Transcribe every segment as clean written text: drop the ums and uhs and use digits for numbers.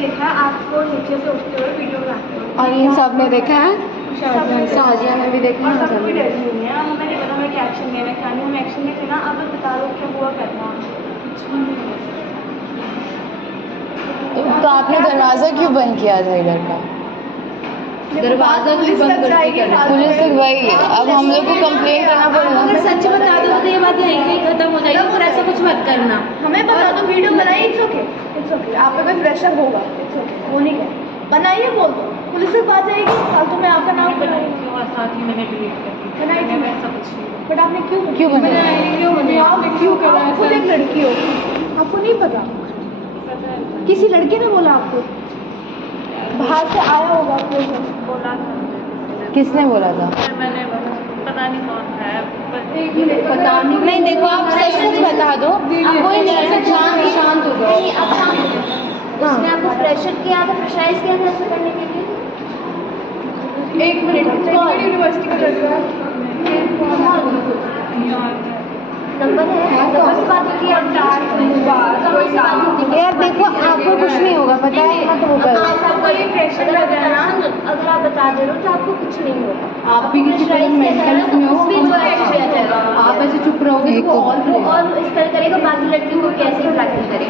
देखा है आपको नीचे से उठते हुए वीडियो बनाते हुए, और इन सब ने देखा है, शाजिया ने भी देखा है। सब भी डर नहीं है, हमें नहीं पता हमें क्या एक्शन लेना क्या नहीं, हमें एक्शन नहीं लेना। अब बता दो क्या हुआ करना। तो आपने दरवाजा क्यों बंद किया था इधर का? दरवाजा क्यों बंद करके पुलिस तक वही, अब हम लोग को कंप्लेन करना पड़ेगा। अगर सच बता दो तो ये बात यहीं कहीं खत्म हो जाएगी, पर ऐसा कुछ मत करना। हमें बता दो, वीडियो बनाइए, इट्स ओके, इट्स ओके। आप पे कोई प्रेशर होगा, इट्स ओके, वो नहीं है, बनाइए, बोल दो, पुलिस तक बात जाएगी, फालतू में आपका नाम बनाइए। बनाई थी मैं सब कुछ, बट आपने क्यों बनाई? आपने क्यों करा? आप खुद एक लड़की हो, आपको नहीं पता? किसी लड़के ने बोला आपको? बाहर से आया होगा कोई, बोला था। किसने बोला था? मैंने पता नहीं कौन है, एक मिनट, पता नहीं। देखो आप सच सच बता दो, कोई नहीं, शांत हो जाओ। उसने आपको प्रेशर किया था, प्रेशराइज किया था ऐसा करने के लिए? एक मिनट, यूनिवर्सिटी का लड़का नंबर है, नंबर से बात होती है। यार देखो आपको कुछ नहीं होगा, पता है ना, तो वो कर अगर आप बता दे रहे हो तो आपको कुछ नहीं होगा। आप भी किसी तरह मेंटल में हो, आप ऐसे चुप रहोगे तो और इस तरह करेगा, बाकी लड़कियों को कैसे ब्लैकमेल करेगा?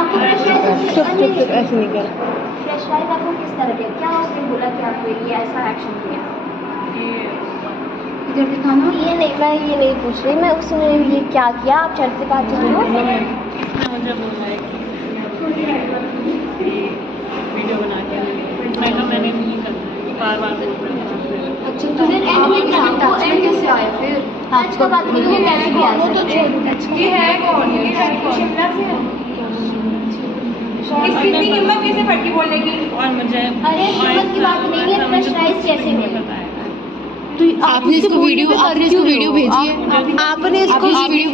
आपको प्रेशराइज ऐसे नहीं कर। प्रेशराइज आपको किस तरह किया? क्या उसने बोला कि आपको ये ऐसा एक्शन किया? ये नहीं, मैं ये नहीं पूछ रही, मैं उसने ये क्या किया? आप चर्च से बात कर रहे हो? मुझे बोला है कि वीडियो बना के मैंने नहीं करना है, बार-बार बोल रहा है। अच्छा, तो फिर आपको एंड कैसे आया? फिर सच का बात करो, वो कैसे किया? ये है कौन? ये है कौन? शिमला से है। किसकी हिम्मत कैसे पड़ती बोलने की? और मुझे अरे हिम्मत की बात नहीं है, प्रेशराइज कैसे हुआ? आपने इसको वीडियो भेजी है? आपने इसको वीडियो